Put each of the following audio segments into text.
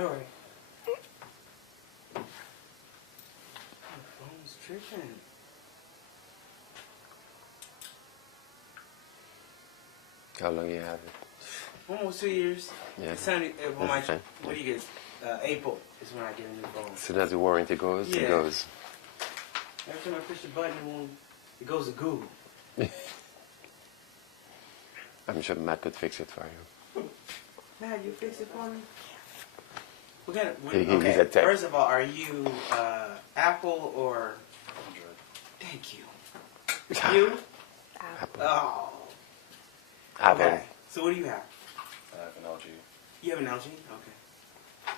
All right. My phone's tripping. How long you have it? Almost 2 years. Yeah. It's time to, when That's my, fine. what do you get? April is when I get a new phone. As soon as the warranty goes, Yeah. it goes. Every time I push the button, it goes to Google. I'm sure Matt could fix it for you. Matt, you fix it for me? We got He's okay. a tech. First of all, are you Apple or Android. Thank you. You? Apple. Oh. Apple. Okay. So what do you have? I have an LG. You have an LG? Okay.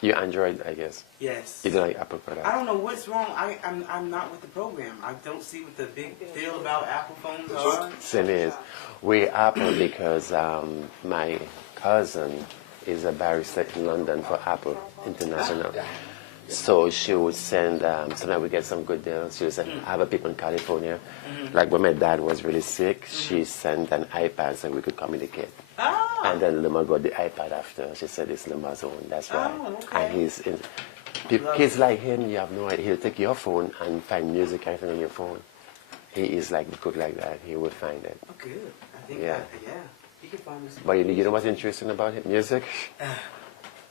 You Android, I guess. Yes. You don't like Apple products. I don't know what's wrong. I'm not with the program. I don't see what the big deal about Apple phones are. Same is. We Apple because my cousin is a barrister in London for Apple International. So she would send, sometimes we get some good deals. She would send, I have a people in California. Like when my dad was really sick, she sent an iPad so we could communicate. Oh. And then Luma got the iPad after. She said it's Luma's own. That's why. Oh, okay. And he's in, kids like him, you have no idea. He'll take your phone and find music, everything on your phone. He is like good like that. He will find it. Oh, good. I think Yeah. yeah. You can find me some. But you know what's interesting about him? Music?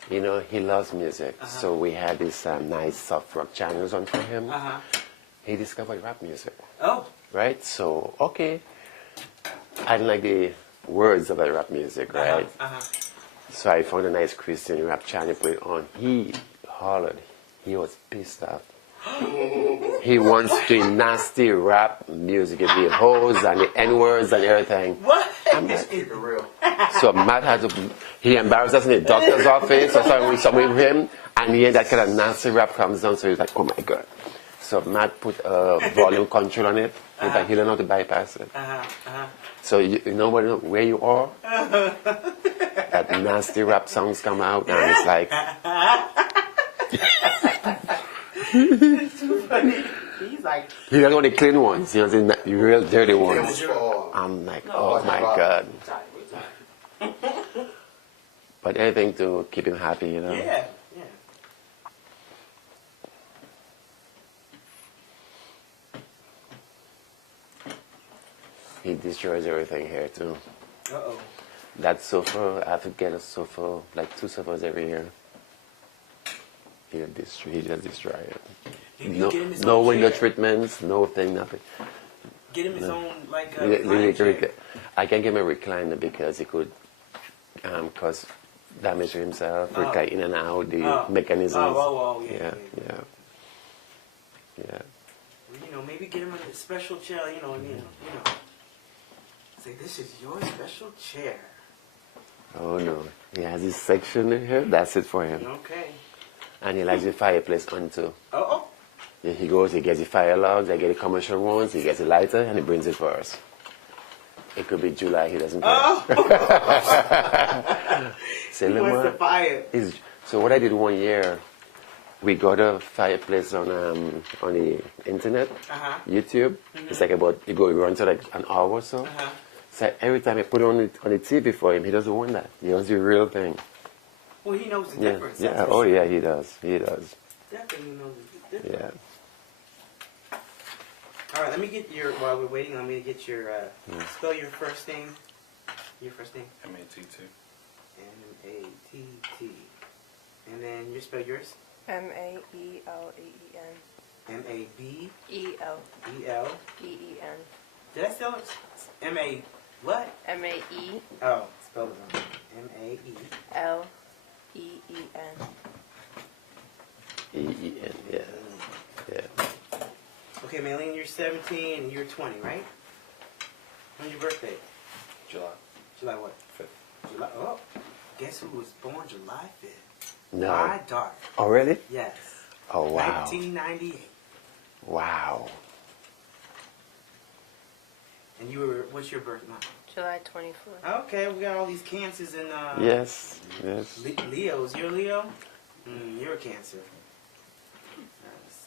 You know, he loves music. So we had these nice soft rock channels on for him. He discovered rap music, Oh. right? So, okay. I didn't like the words of the rap music, right? So I found a nice Christian rap channel, put it on. He hollered. He was pissed off. He wants the nasty rap music, the hoes and the N-words and everything. What? Keep it real. So Matt had to, he embarrassed us in the doctor's office or somewhere with him, and he had that kind of nasty rap comes down, so he's like, oh my God. So Matt put a volume control on it, but he learned how to bypass it. So you know where you are? That nasty rap songs come out, and it's like, It's too funny. He's like, he doesn't want the clean ones, he wants the real dirty ones. For I'm like, oh my God. But anything to keep him happy, you know? yeah. He destroys everything here too. Uh-oh. That sofa, I have to get a sofa, like 2 sofas every year. He just destroy it. You get him his No own window chair. treatments, no thing, nothing. Get him his own, like, Really, recliner chair. I can give him a recliner because he could cause damage to himself, recline in and out, the mechanisms. Yeah. Yeah. You know, maybe get him a special chair, you know. Say, this is your special chair. Oh no, he has his section in here, that's it for him. Okay. And he likes the fireplace on too. Uh-oh. Yeah, he goes, he gets the fire logs, I get the commercial ones, he gets a lighter, and he brings it for us. It could be July, he doesn't care. Oh. Say, He wants to Lemar, fire. so what I did one year, we got a fireplace on the internet, YouTube. It's like it runs for like an hour or so. So every time I put it on the TV for him, he doesn't want that. He wants the real thing. Well, he knows the Yeah, difference. yeah. that's for Oh sure. yeah, he does. He does. Definitely knows the difference. Yeah. All right, let me get your, while we're waiting, let me get your, spell your first name. Your first name. M-A-T-T. M-A-T-T. And then you spell yours? M-A-E-L-E-E-N. M-A-B-E-L. E-L-E-E-N. Did I spell it? M-A what? M-A-E. Oh, spell it wrong. M-A-E. L-E-E-N. E-E-N, yeah. Yeah. Okay, Maylene, you're 17 and you're 20, right? When's your birthday? July. July what? 5th. July, oh. Guess who was born July 5th? No. My daughter. Oh really? Yes. Oh wow. 1998. Wow. And you were, what's your birth month? July 24th. Okay, we got all these cancers in, Yes. Yes. Leos. You're a Leo? You're a Cancer.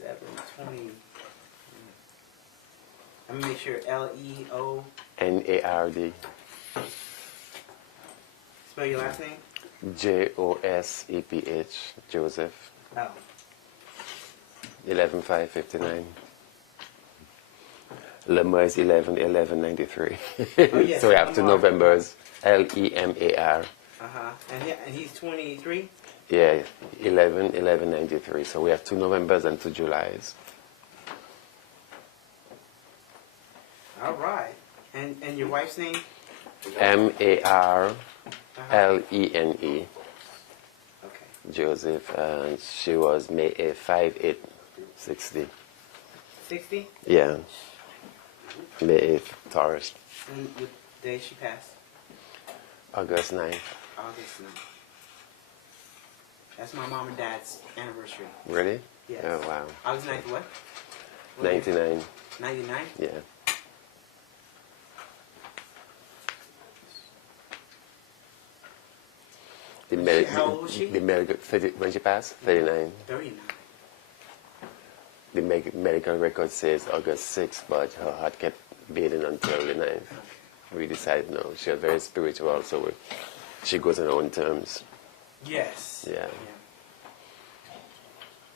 7/20. Let me make sure. L-E-O. N-A-R-D. Spell your last name. Joseph, Joseph, Oh. 11,559. Lemar is 11,1193. Oh, yes, So we have two Lemar. Novembers, Lemar. Uh-huh. And he's 23? Yeah, 11,1193. So we have two Novembers and two Julys. All right. And your wife's name? Marlene, Okay. Joseph, and she was May 5, 8, 60. 60? Yeah. May 8th, Taurus. And what day she passed? August 9th. August 9th. That's my mom and dad's anniversary. Really? Yes. Oh, wow. August 9th what? 99. 99? Yeah. How old was she? When she passed? 39. 39. The medical record says August 6th, but her heart kept beating until the 9th. We decided no. She was very spiritual, so she goes on her own terms. Yes. Yeah.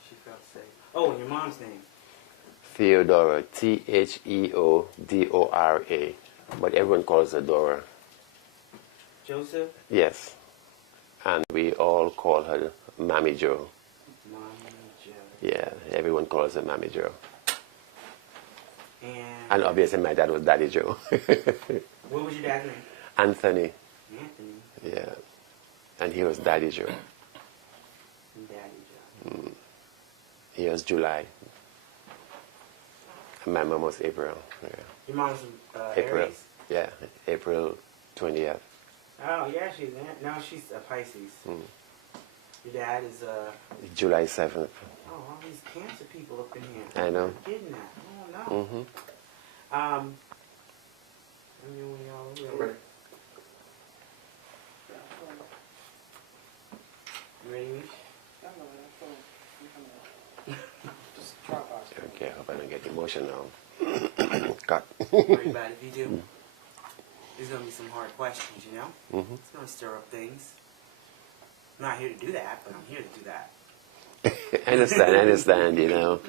She felt safe. Oh, and your mom's name? Theodora, Theodora. But everyone calls her Dora. Joseph? Yes. And we all call her Mammy Jo. Mommy Joe. Yeah, everyone calls her Mammy Jo. And And obviously my dad was Daddy Joe. what was your dad's name? Anthony, Anthony yeah. And he was Daddy Joe. and Daddy Joe. He was July. And my mom was April. Yeah. Your mom's April. Aries? Yeah, April 20th. Oh, yeah, she's a Pisces. Your dad is July 7th. oh, all these Cancer people up in here. I know. I'm not getting that. Oh, no. Mm-hmm. Let me know when y'all are Ready? You ready, Mish? Okay, I hope I don't get emotional. Cut. Worry about it if you do. There's going to be some hard questions, you know? Mm-hmm. It's going to stir up things. I'm not here to do that, but I'm here to do that. I understand, you know.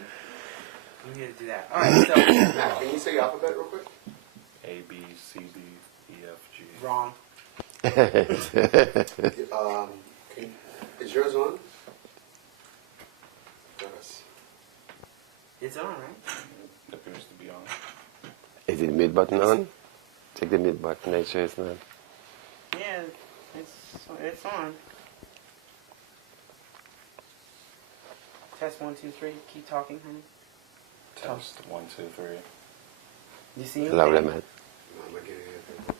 I'm here to do that. All right, so, Matt, can you say your alphabet real quick? A, B, C, D, E, F, G. wrong. Is yours on? Yes. It's on, right? Appears to be on. Is the mute button on? Take the mute button, make sure it's not. Yeah, it's on. Test 1, 2, 3. Keep talking, honey. Test 1, 2, 3. You see anything? Louder, man. No, I'm not getting anything.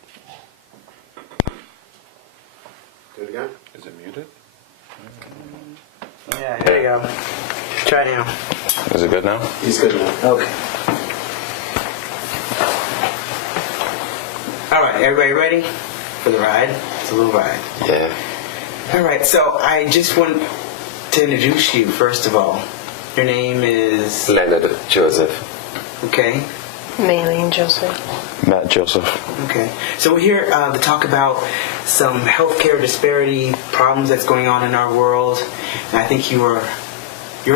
Do it again? Is it muted? Yeah, there you go. Try now. Is it good now? He's good now. Okay. All right, everybody ready for the ride? It's a little ride. Yeah. All right, so I just want to introduce you, first of all. Your name is... Leonard Joseph. Okay. Maylene Joseph. Matt Joseph. Okay. So we're here to talk about some healthcare disparity problems that's going on in our world. And I think your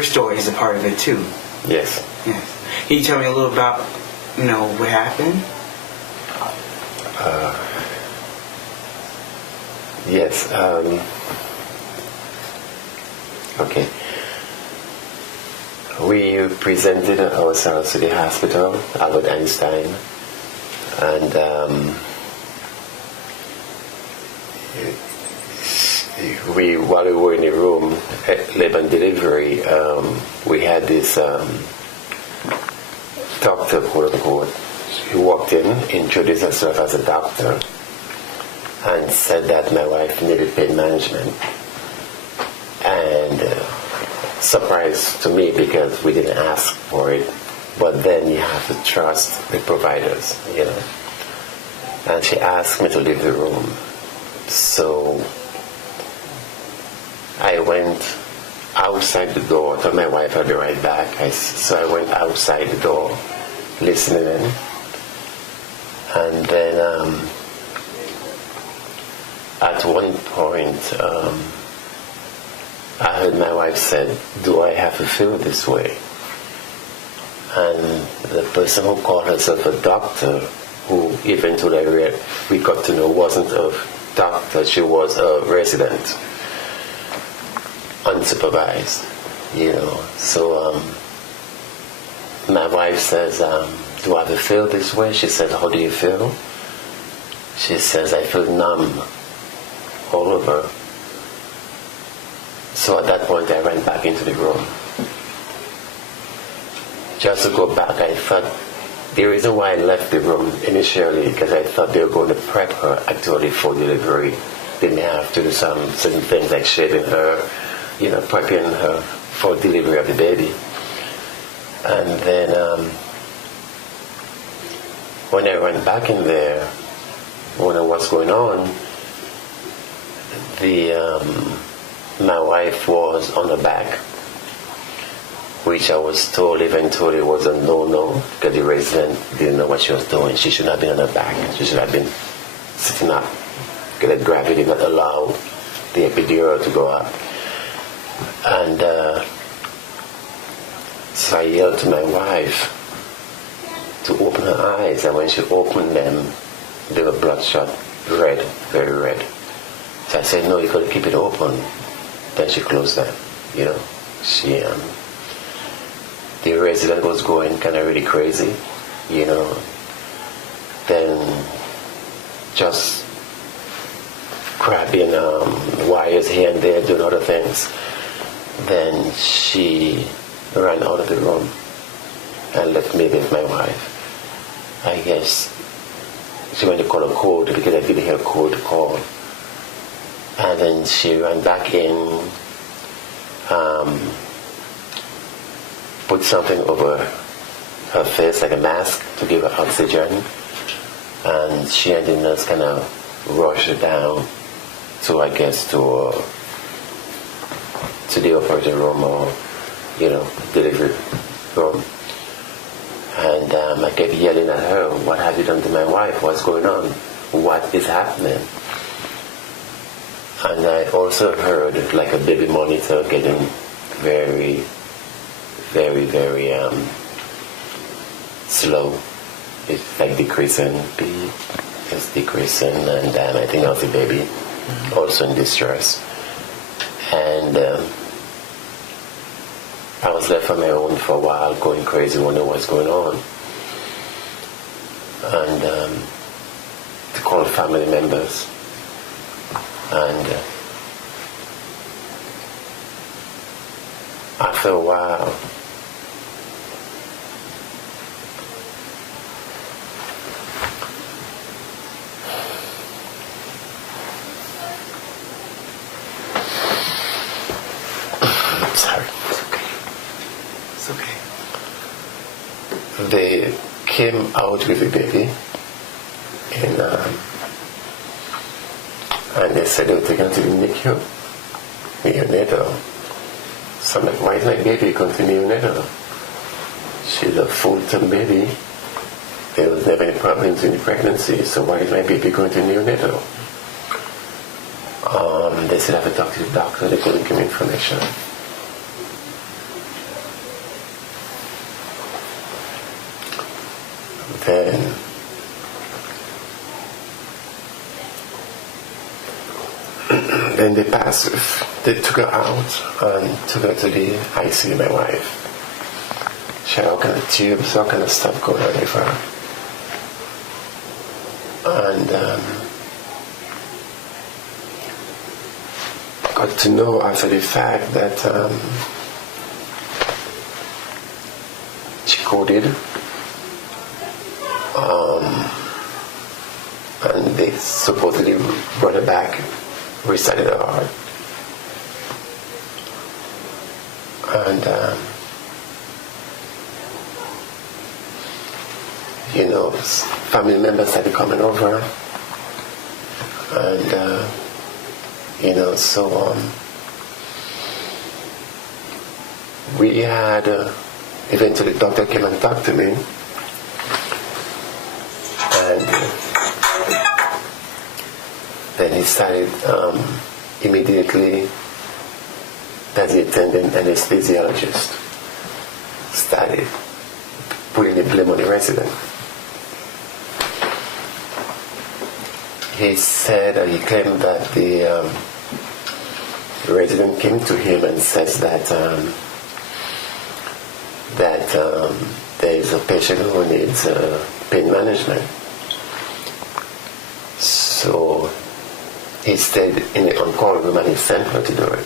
story is a part of it, too. Yes. Yes. Can you tell me a little about, what happened? Yes. Okay. We presented ourselves to the hospital, Albert Einstein, and while we were in the room at labor and delivery, we had this doctor, quote unquote, who walked in, introduced herself as a doctor, and said that my wife needed pain management. And surprise to me because we didn't ask for it, but then you have to trust the providers, And she asked me to leave the room. So I went outside the door. I told my wife I'd be right back. So I went outside the door, listening in. And then at at one point, I heard my wife said, "Do I have to feel this way?" And the person who called herself a doctor, who eventually we got to know wasn't a doctor, she was a resident, unsupervised, So my wife says, "Do I have to feel this way?" She said, "How do you feel?" She says, "I feel numb all over." So at that point, I ran back into the room. Just to go back, I thought the reason why I left the room initially, because I thought they were going to prep her actually for delivery. They may have to do some certain things like shaving her, preparing her for delivery of the baby. And then when I went back in there, wondering what's going on, my wife was on her back, which I was told eventually was a no-no, because the resident didn't know what she was doing. She should not have been on her back. She should have been sitting up, because the gravity did not allow the epidural to go up. And so I yelled to my wife to open her eyes, and when she opened them, they were bloodshot, red, very red. So I said, "No, you got to keep it open." Then she closed them, She, the resident was going kind of really crazy, Then just grabbing wires here and there, doing other things. Then she ran out of the room and left me with my wife. I guess she went to call a code, because I didn't hear a code call. And then she ran back in, put something over her face like a mask to give her oxygen. And she and the nurse kind of rushed her down to, I guess, to the operating room or, delivery room. And I kept yelling at her, "What have you done to my wife? What's going on? What is happening?" And I also heard like a baby monitor getting very, very, very slow. It's like decreasing, beep, it's decreasing, and I think of the baby also in distress. And I was left on my own for a while, going crazy, wondering what's going on. And to call family members. And after a while, sorry, It's okay. they came out with the baby, and they said they would take her to the NICU, neonatal. So I'm like, "Why is my baby going to neonatal? She's a full-term baby. There was never any problems in the pregnancy, so why is my baby going to neonatal?" They said I have to talk to the doctor. They couldn't give me information. Then they took her out and took her to the ICU, my wife. She had all kind of tubes, all kind of stuff going on with her. And got to know after the fact that she coded. And they supposedly brought her back, restarted her heart. And family members started coming over, and so we had eventually the doctor came and talked to me, and Then he started immediately, as the attendant anesthesiologist, started putting the blame on the resident. He said, or he claimed that the resident came to him and says that there is a patient who needs pain management. So he stayed in the on-call room and he sent her to do it.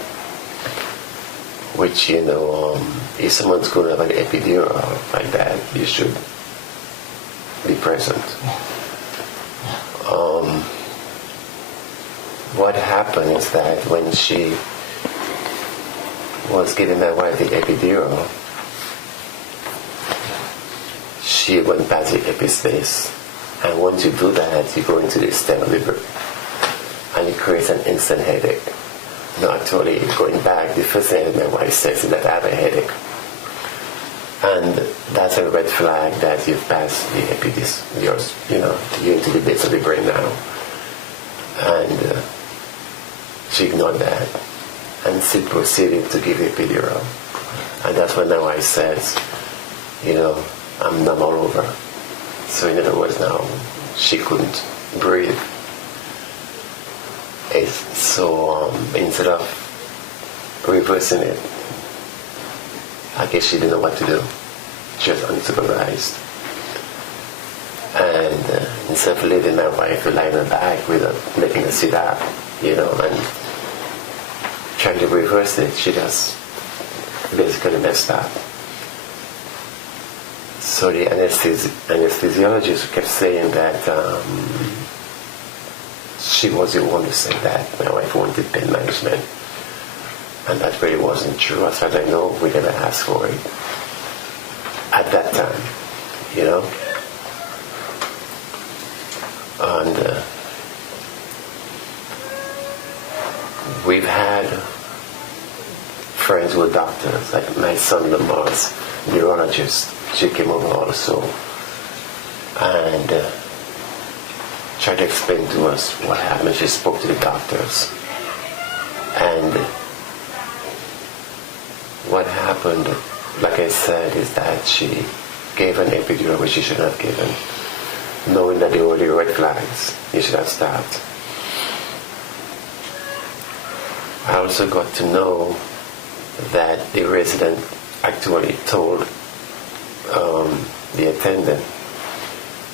Which, if someone's going to have an epidural like that, you should be present. What happened is that when she was giving my wife the epidural, she went past the epispace. And once you do that, you go into the stem of the birth. And it creates an instant headache. No, actually, going back, the first thing my wife says is that I have a headache. And that's a red flag that you've passed the epididymis. You're into the base of the brain now. And she ignored that and still proceeded to give the epidural. And that's when my wife says, I'm numb all over. So in other words now, she couldn't breathe. So instead of reversing it, I guess she didn't know what to do. She was unsupervised. And instead of leaving my wife to lie in her back without making her sit up, and trying to reverse it, she just basically messed up. So the anesthesiologist kept saying that she was the one to say that my wife wanted pain management. And that really wasn't true. As far as I know, we never asked for it at that time, And we've had friends who are doctors, like my son Lamar's neurologist. She came over also and tried to explain to us what happened. She spoke to the doctors. And what happened, like I said, is that she gave an epidural which she shouldn't have given, knowing that there were the red flags. You should have stopped. I also got to know that the resident actually told the attendant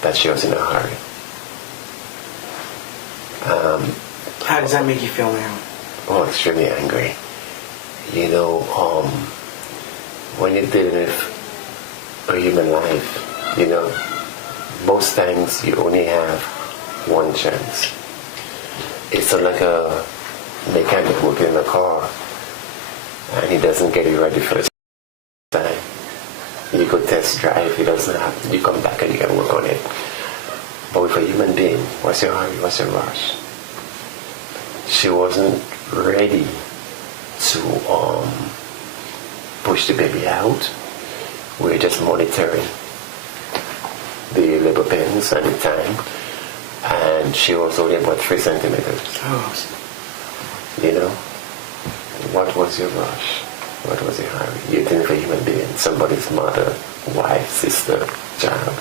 that she was in a hurry. How does that make you feel now? Oh, extremely angry. When you're dealing with a human life, most times you only have one chance. It's not like a mechanic working in a car and he doesn't get it right the first time. You go test drive, it doesn't happen. You come back and you can work on it. But with a human being, what's your hurry? What's your rush? She wasn't ready to push the baby out. We were just monitoring the labor pains at the time, and she was only about 3 centimeters. Oh. What was your rush? What was your hurry? You think of a human being, somebody's mother, wife, sister, child.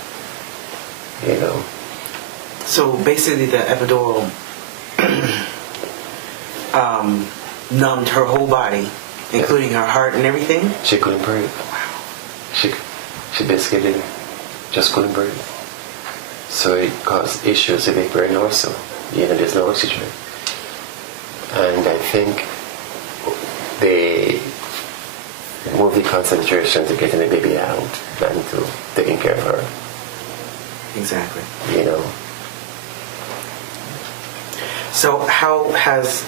So basically the epidural numbed her whole body, including her heart and everything? She couldn't breathe. She basically just couldn't breathe. So it caused issues in the brain also. There's no oxygen. And I think they move the concentration to getting the baby out than to taking care of her. Exactly. So how has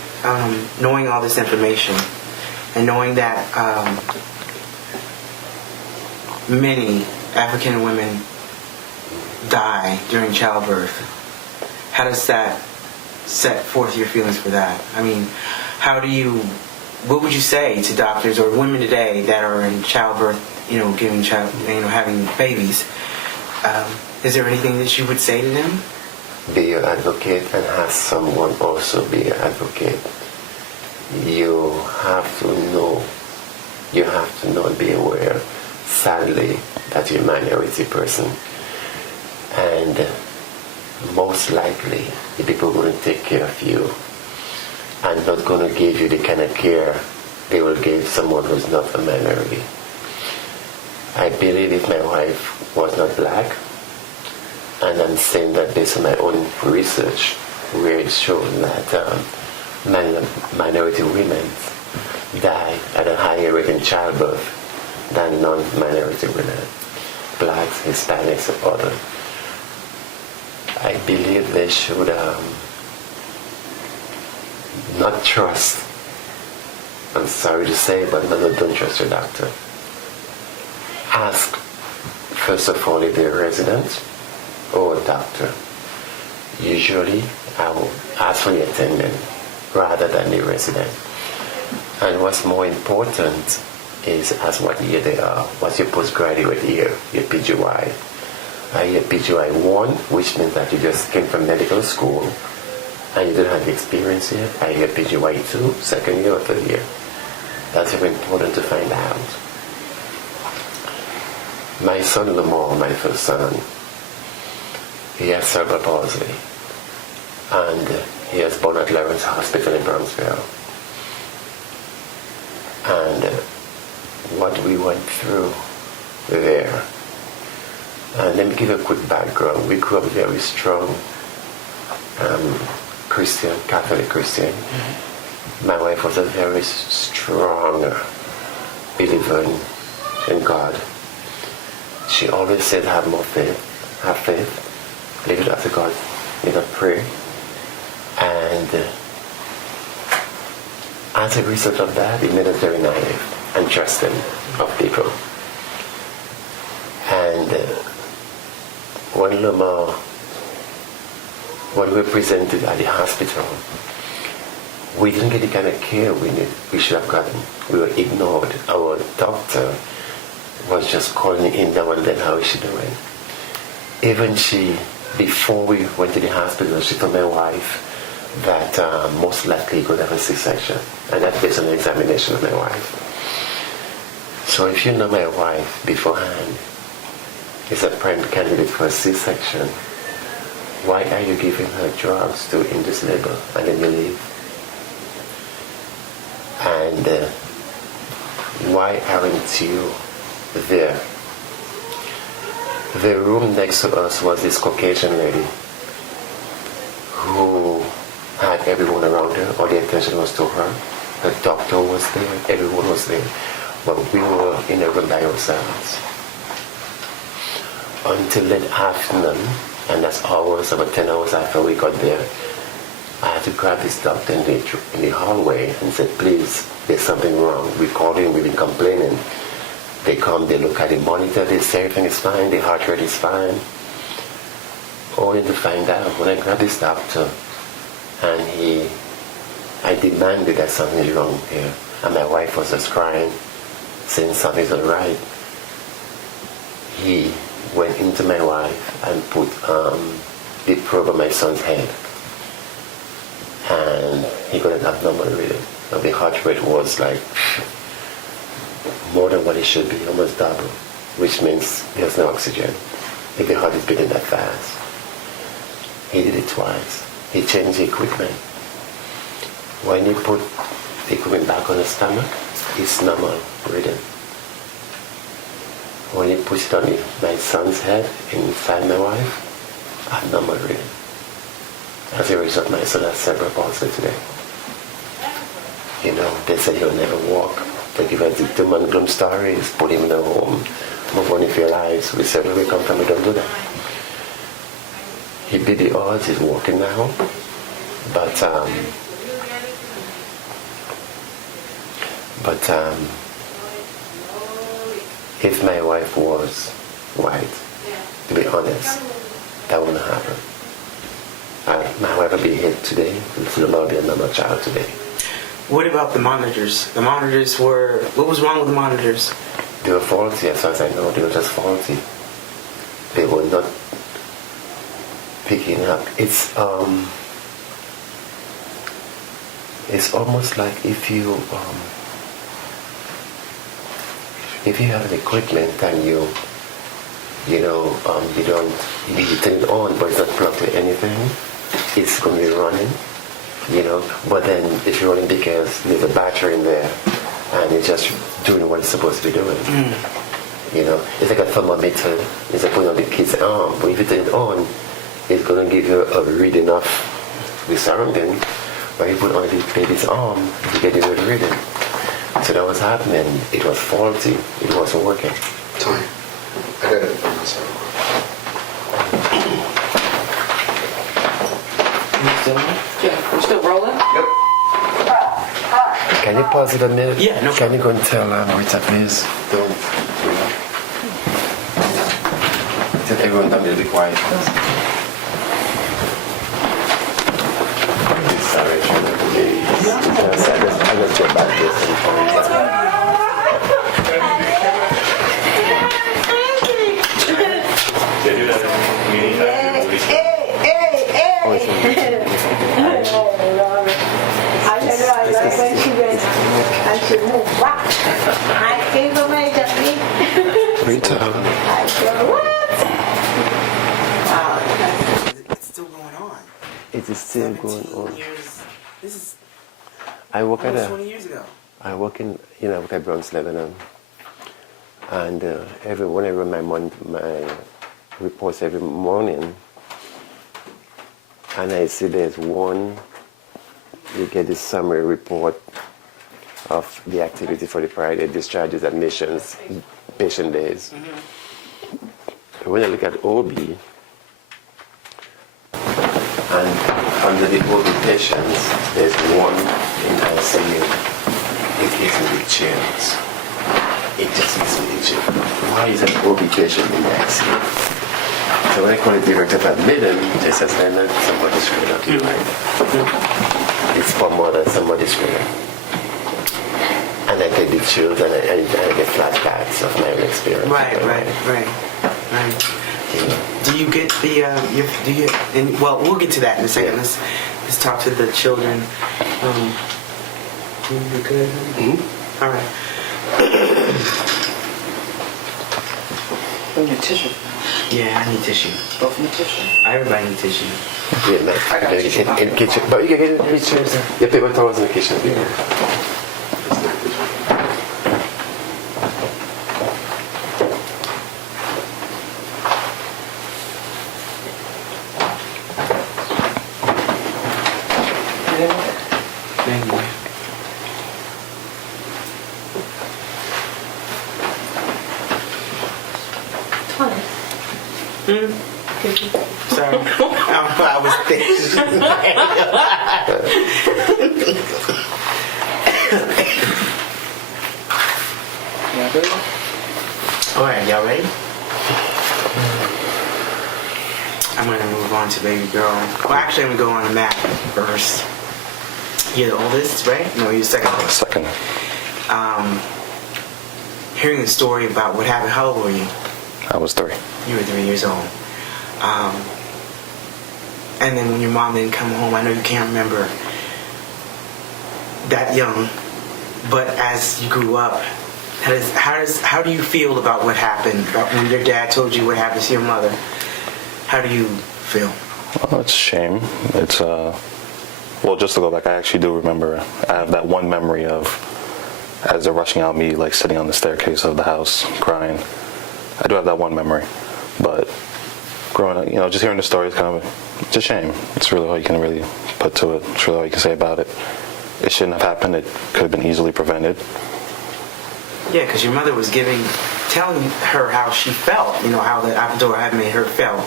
knowing all this information and knowing that many African women die during childbirth, how does that set forth your feelings for that? I mean, what would you say to doctors or women today that are in childbirth, having babies? Is there anything that you would say to them? be your advocate and have someone also be your advocate. You have to know and be aware, sadly, that you're a minority person. And most likely, the people who are going to take care of you are not going to give you the kind of care they will give someone who's not a minority. I believe if my wife was not black, and I'm saying that based on my own research, where it's shown that minority women die at a higher rate in childbirth than non-minority women, blacks, Hispanics, and others. I believe they should not trust, I'm sorry to say, but no, don't trust your doctor. Ask, first of all, if they're a resident or a doctor. Usually, I will ask for the attendant rather than the resident. And what's more important is ask what year they are. What's your postgraduate year, your PGY? Are you a PGY 1, which means that you just came from medical school and you don't have the experience yet? Are you a PGY 2, second year or third year? That's very important to find out. My son Lamar, my first son, he has cerebral palsy, and he was born at Lawrence Hospital in Bronxville. And what we went through there, and let me give a quick background. We grew up very strong Christian, Catholic Christian. Mm-hmm. My wife was a very strong believer in God. She always said, have more faith, have faith, leave it up to God, pray. And as a result of that, it made us very naive and trusting of people. And when we were presented at the hospital, we didn't get the kind of care we should have gotten. We were ignored. Our doctor was just calling in now and then, how is she doing? Even before we went to the hospital, she told my wife that most likely you're going to have a C-section. And that's based on the examination of my wife. So if you know my wife beforehand is a prime candidate for a C-section, why are you giving her drugs to induce labor and then you leave? And why aren't you there? The room next to us was this Caucasian lady who had everyone around her. All the attention was to her. The doctor was there. Everyone was there. But we were in a room by ourselves. Until that afternoon, and that's hours, about 10 hours after we got there, I had to grab this doctor in the hallway and said, please, there's something wrong. We called him, we've been complaining. They come, they look at the monitor, they say everything is fine, the heart rate is fine. Only to find out, when I grabbed this doctor, and I demanded that something is wrong here. And my wife was just crying, saying something's all right. He went into my wife and put the probe on my son's head. And he got an abnormal reading. And the heart rate was like more than what it should be, almost double, which means there's no oxygen if the heart is beating that fast. He did it twice. He changed the equipment. When you put the equipment back on the stomach, it's normal breathing. When you put it on my son's head inside my wife, abnormal breathing. As a result, my son has cerebral palsy today. They say he'll never walk. They give us the doom and gloom stories, put him in a home, move on with your lives. We said, where we come from, we don't do that. He beat the odds, he's walking now. But if my wife was white, to be honest, that wouldn't happen. My wife would be here today, Lamar would be a normal child today. What about the monitors? The monitors what was wrong with the monitors? They were faulty, as far as I know. They were just faulty. They were not picking up. It's almost like if you have an equipment and you turn it on, but it's not plugged to anything, it's going to be running, But then it's running because there's a battery in there, and it's just doing what it's supposed to be doing. It's like a thermometer. It's like putting on the kid's arm, but if you turn it on, it's going to give you a reading of the surrounding. But you put on the baby's arm, you get the reading. So that was happening. It was faulty. It wasn't working. Tony, I got it from myself. Yeah, we're still rolling? Yep. Can you pause it a minute? Yeah, no Can you go and tell Rita, please? Don't. Tell everyone down there to be quiet. Sorry, I just go back this. They do that in community activities. Rita. It's still going on. It is still going 17 on. years. This is I work almost at 20 years ago. I work at Bronx, Lebanon, and when I run my reports every morning, and I see there's one, you get this summary report of the activity for the Friday discharges, admissions, patient days. When I look at OB, and under the OB patients, there's one in ICU. It gives me the chills. It just gives me the chills. Why is an OB patient in the ICU? So when I call the director to admit him, they says, Leonard, somebody screwed up. You're right. It's for more than somebody screwed up. And I get the chills and I get flashbacks of my own experience. Right. Do you get the well, we'll get to that in a second. Let's talk to the children. You good? All right. We need tissue. Yeah, I need tissue. Both need tissue. Everybody need tissue. Yeah, man. I got you. In the kitchen. But you can get it in the kitchen. Your paper towels in the kitchen. Thank you. Sorry. I was thinking. Yeah, good. All right, y'all ready? I'm gonna move on to baby girl. Well, actually, I'm gonna go on to Matt first. You're the oldest, right? No, you're the second oldest. Second. Hearing the story about what happened, how old were you? I was 3. You were 3 years old. And then when your mom didn't come home, I know you can't remember that young, but as you grew up, how do you feel about what happened? About when your dad told you what happened to your mother? How do you feel? Well, it's a shame. It's well, just to go back, I actually do remember. I have that one memory of as they're rushing out, me like sitting on the staircase of the house crying. I do have that one memory, but growing up, just hearing the story is kind of it's a shame. It's really all you can really put to it. It's really all you can say about it. It shouldn't have happened. It could have been easily prevented. Yeah, because your mother was telling her how she felt, how the outdoor had made her feel.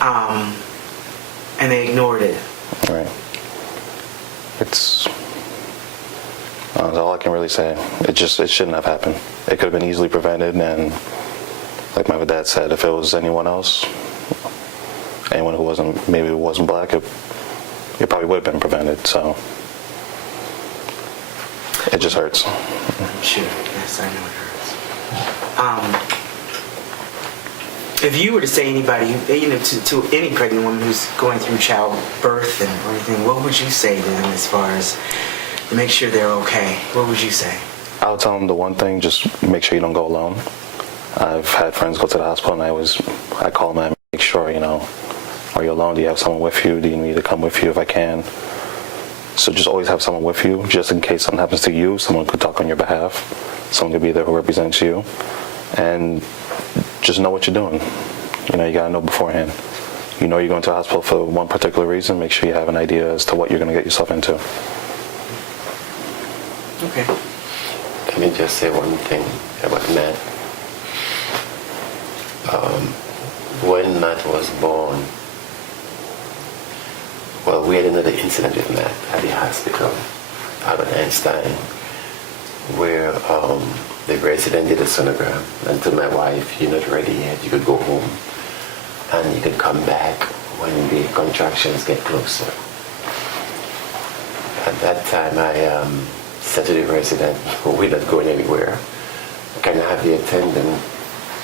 And they ignored it. Right. That's all I can really say. It shouldn't have happened. It could have been easily prevented, and like my dad said, if it was anyone else, anyone who wasn't black, it probably would have been prevented. So it just hurts. Sure, yes, I know it hurts. If you were to say anybody, to any pregnant woman who's going through childbirth and everything, what would you say to them as far as to make sure they're okay? What would you say? I'll tell them the one thing: just make sure you don't go alone. I've had friends go to the hospital, and I call them and make sure, are you alone? Do you have someone with you? Do you need me to come with you if I can? So just always have someone with you, just in case something happens to you. Someone could talk on your behalf. Someone could be there who represents you, and just know what you're doing. You gotta know beforehand. You're going to a hospital for one particular reason. Make sure you have an idea as to what you're gonna get yourself into. Okay. Let me just say one thing about Matt. When Matt was born, well, we had another incident with Matt at the hospital, Albert Einstein, where the resident did a sonogram and told my wife, "You're not ready yet, you could go home and you could come back when the contractions get closer." At that time, I said to the resident, "We're not going anywhere. Can I have the attendant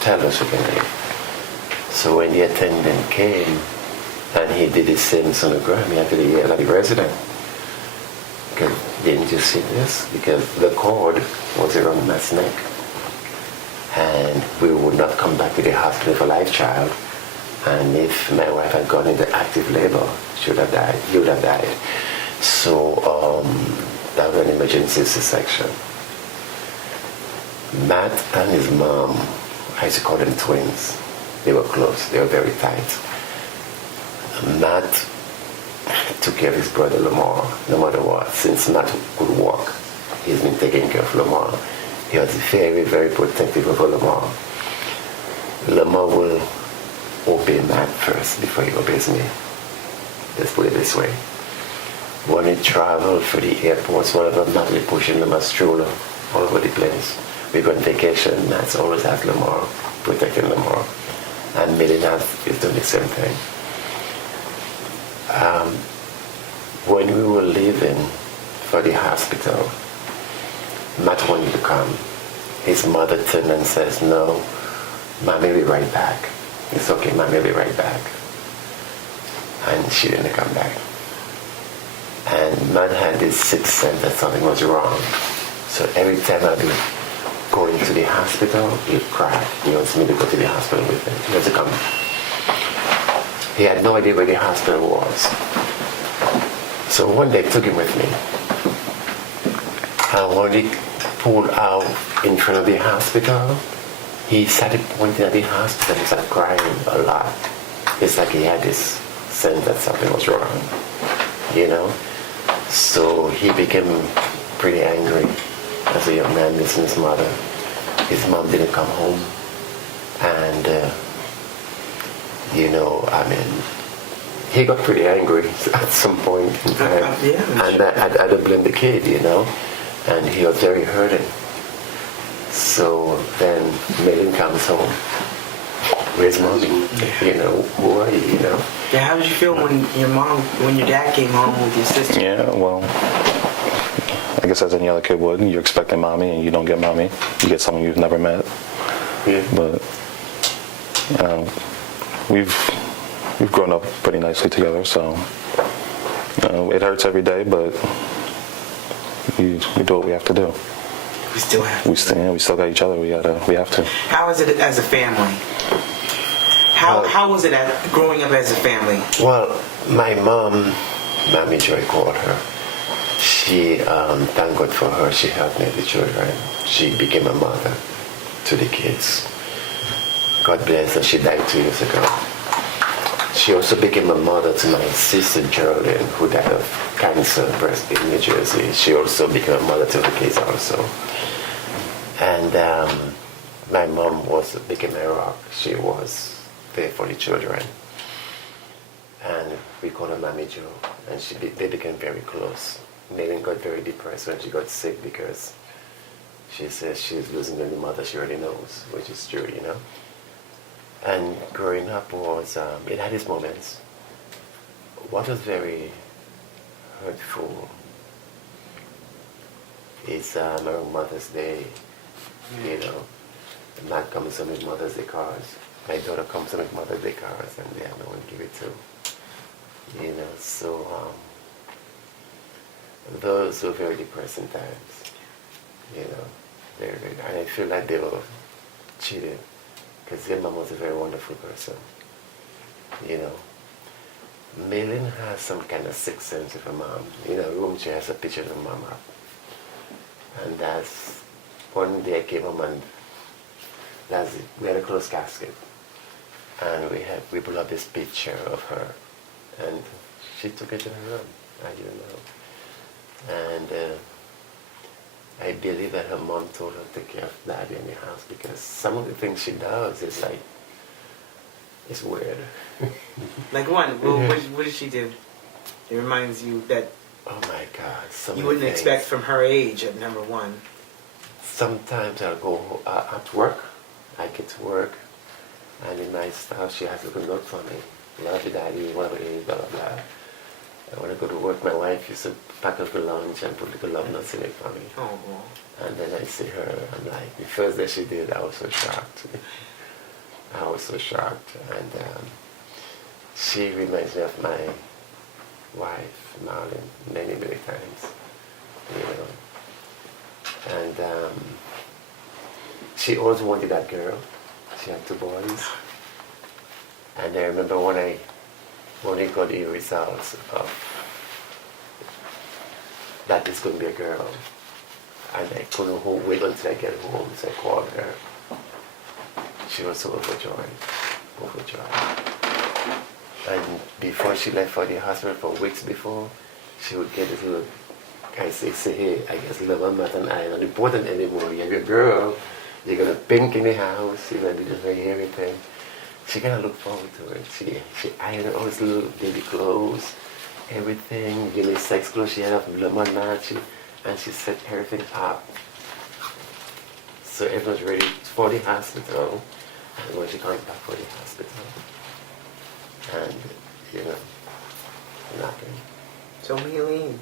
tell us we can leave?" So when the attendant came and he did the same sonogram, he had to yell at the resident. Because, didn't you see this? Because the cord was around Matt's neck. And we would not come back to the hospital for life child. And if my wife had gone into active labor, she would have died. He would have died. So that was an emergency C-section. Matt and his mom, I used to call them twins. They were close. They were very tight. Matt took care of his brother Lamar, no matter what. Since Matt could walk, he's been taking care of Lamar. He was very, very protective of Lamar. Lamar will obey Matt first before he obeys me. Let's put it this way. When we travel through the airports, whatever, Matt will push in Lamar's stroller all over the place. We go on vacation, Matt's always has Lamar, protecting Lamar. And Melina is doing the same thing. When we were leaving for the hospital, Matt wanted to come. His mother turned and says, "No, Mommy will be right back." It's okay, Mommy will be right back. And she didn't come back. And Matt had this sixth sense that something was wrong. So every time I would go into the hospital, he'd cry. He wants me to go to the hospital with him. He wants to come. He had no idea where the hospital was. So one day I took him with me. And when he pulled out in front of the hospital, he started pointing at the hospital. He started crying a lot. It's like he had this sense that something was wrong, So he became pretty angry as a young man missing his mother. His mom didn't come home. And, he got pretty angry at some point in time. And I don't blame the kid, And he was very hurting. So then Melin comes home. Where's Mommy? Who are you, Yeah, how did you feel when your dad came home with your sister? Yeah, well, I guess as any other kid would, you're expecting Mommy and you don't get Mommy. You get someone you've never met. Yeah. But we've grown up pretty nicely together, so it hurts every day, but we do what we have to do. We still have. We still got each other. We have to. How is it as a family? How was it growing up as a family? Well, my mom, Mammy Joy called her. She, thank God for her, she helped me with the children. She became a mother to the kids. God bless her, she died 2 years ago. She also became a mother to my sister Geraldine, who died of cancer breast in New Jersey. She also became a mother to the kids also. And my mom became a rock. She was there for the children. And we call her Mammy Jo. And they became very close. Melin got very depressed when she got sick because she says she's losing the mother she already knows, which is true, And growing up it had its moments. What was very hurtful is around Mother's Day, Matt comes home with Mother's Day cards. my daughter comes to make Mother's Day cards and they have no one to give it to. You know, so those were very depressing times. You know, very, very, and I feel like they were cheated because their mom was a very wonderful person. You know, Maylin has some kind of sixth sense of her mom. You know, room she has a picture of her mom up. And that's one day I came home and we had a closed casket. And we pulled up this picture of her. And she took it to her room. I didn't know. And I believe that her mom told her to take care of Daddy in the house because some of the things she does is like, it's weird. Like one, well, what did she do? It reminds you that Oh my God! you wouldn't expect from her age at number one. Sometimes I'll go at work. I get to work, and in my house she has a little note for me. Love you, Daddy, whatever it is, blah blah blah. And when I go to work, my wife used to pack up the lunch and put little love notes in it for me. Oh, well. And then I see her, I'm like, the first day she did, I was so shocked. I was so shocked. And she reminds me of my wife, Marlon, many, many times. You know. And she always wanted that girl. She had 2 boys. And I remember when we got the results of that it's going to be a girl. And I couldn't wait until I get home, so I called her. She was so overjoyed. And before she left for the hospital, for weeks before, she would get this little guy say, hey, I guess love and matter and I not important anymore. You have your girl, you're going to pink in the house, you're going to do this very everything. She kind of looked forward to it. She ironed all these little baby clothes, everything, you know, sex clothes she had of lemon match, and she set everything up. So everyone's ready for the hospital. And when she comes back for the hospital, and you know, nothing. So, Maylene,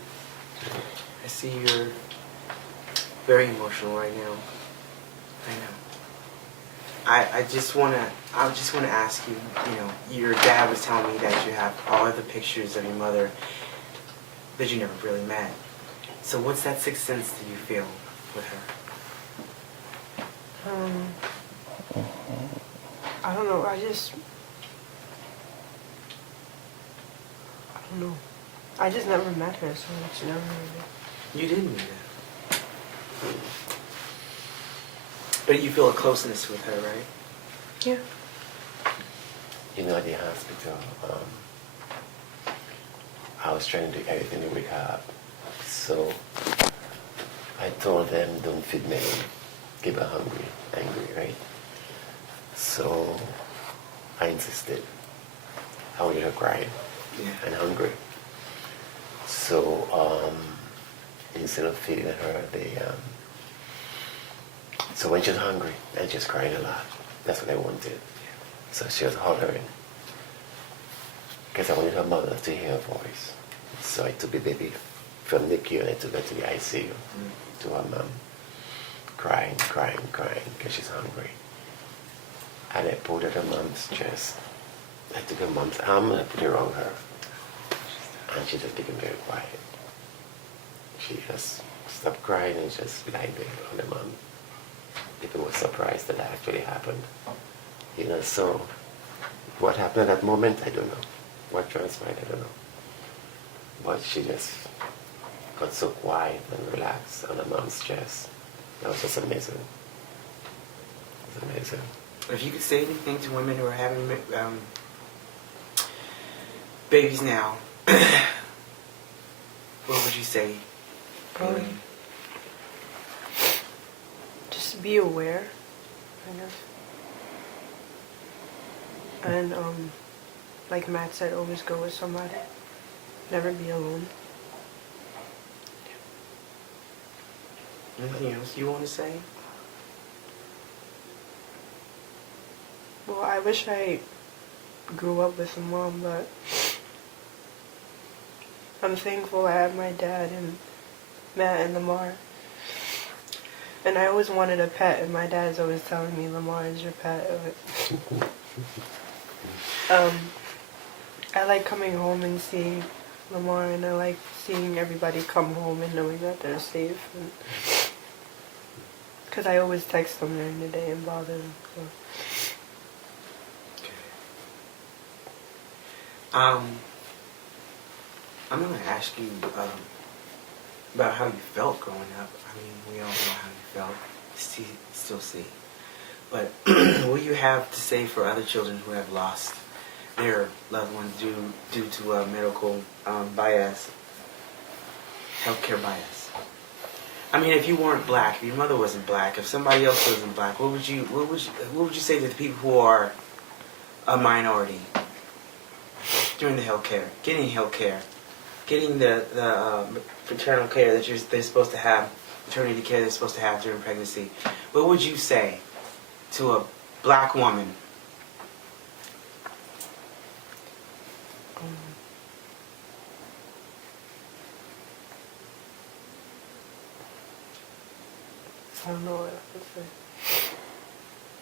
I see you're very emotional right now. I know. I just wanna ask you, you know, your dad was telling me that you have all of the pictures of your mother that you never really met. So what's that sixth sense that you feel with her? I don't know. I don't know. I just never met her, so it's never really. You didn't meet her. But you feel a closeness with her, right? Yeah. You know, at the hospital, I was trying to do everything to wake her up. So I told them, don't feed me, keep her hungry, angry, right? So I insisted. I wanted her crying and hungry. So instead of feeding her, so when she was hungry and she was crying a lot, that's what I wanted. So she was hollering because I wanted her mother to hear her voice. So I took the baby from NICU and I took her to the ICU to her mom, crying because she's hungry. And I pulled at her mom's chest. I took her mom's arm and I put it around her. And she just became very quiet. She just stopped crying and just lied there on her mom. People were surprised that actually happened. You know, so what happened at that moment, I don't know. What transpired, I don't know. But she just got so quiet and relaxed on her mom's chest. That was just amazing. It was amazing. If you could say anything to women who are having babies now, what would you say? Maylene? Just be aware, kind of. And like Matt said, always go with somebody. Never be alone. Anything else you want to say? Well, I wish I grew up with a mom, but I'm thankful I have my dad and Matt and Lamar. And I always wanted a pet, and my dad's always telling me Lamar is your pet. I like coming home and seeing Lamar, and I like seeing everybody come home and knowing that they're safe. Because I always text them during the day and bother them. So. I'm going to ask you about how you felt growing up. I mean, we all know how you felt. Still see. But what do you have to say for other children who have lost their loved ones due to medical bias, healthcare bias? I mean, if you weren't black, if your mother wasn't black, if somebody else wasn't black, what would you say to the people who are a minority during the healthcare, getting healthcare, getting the paternal care that they're supposed to have, maternity care they're supposed to have during pregnancy? What would you say to a black woman? I don't know what I would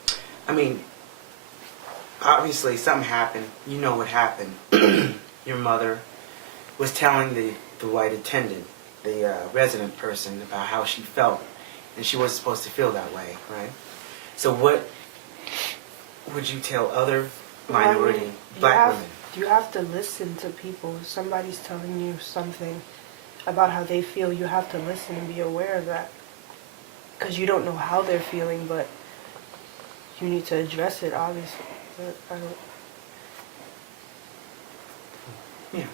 say. I mean, obviously something happened. You know what happened. Your mother was telling the white attendant, the resident person, about how she felt, and she wasn't supposed to feel that way, right? So what would you tell other minority black women? You have to listen to people. If somebody's telling you something about how they feel, you have to listen and be aware of that. Because you don't know how they're feeling, but you need to address it, obviously. But I don't... Yeah.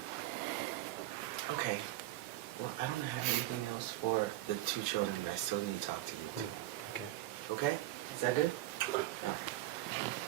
Okay. Well, I don't have anything else for the two children, but I still need to talk to you too. Okay? Okay? Is that good? Okay.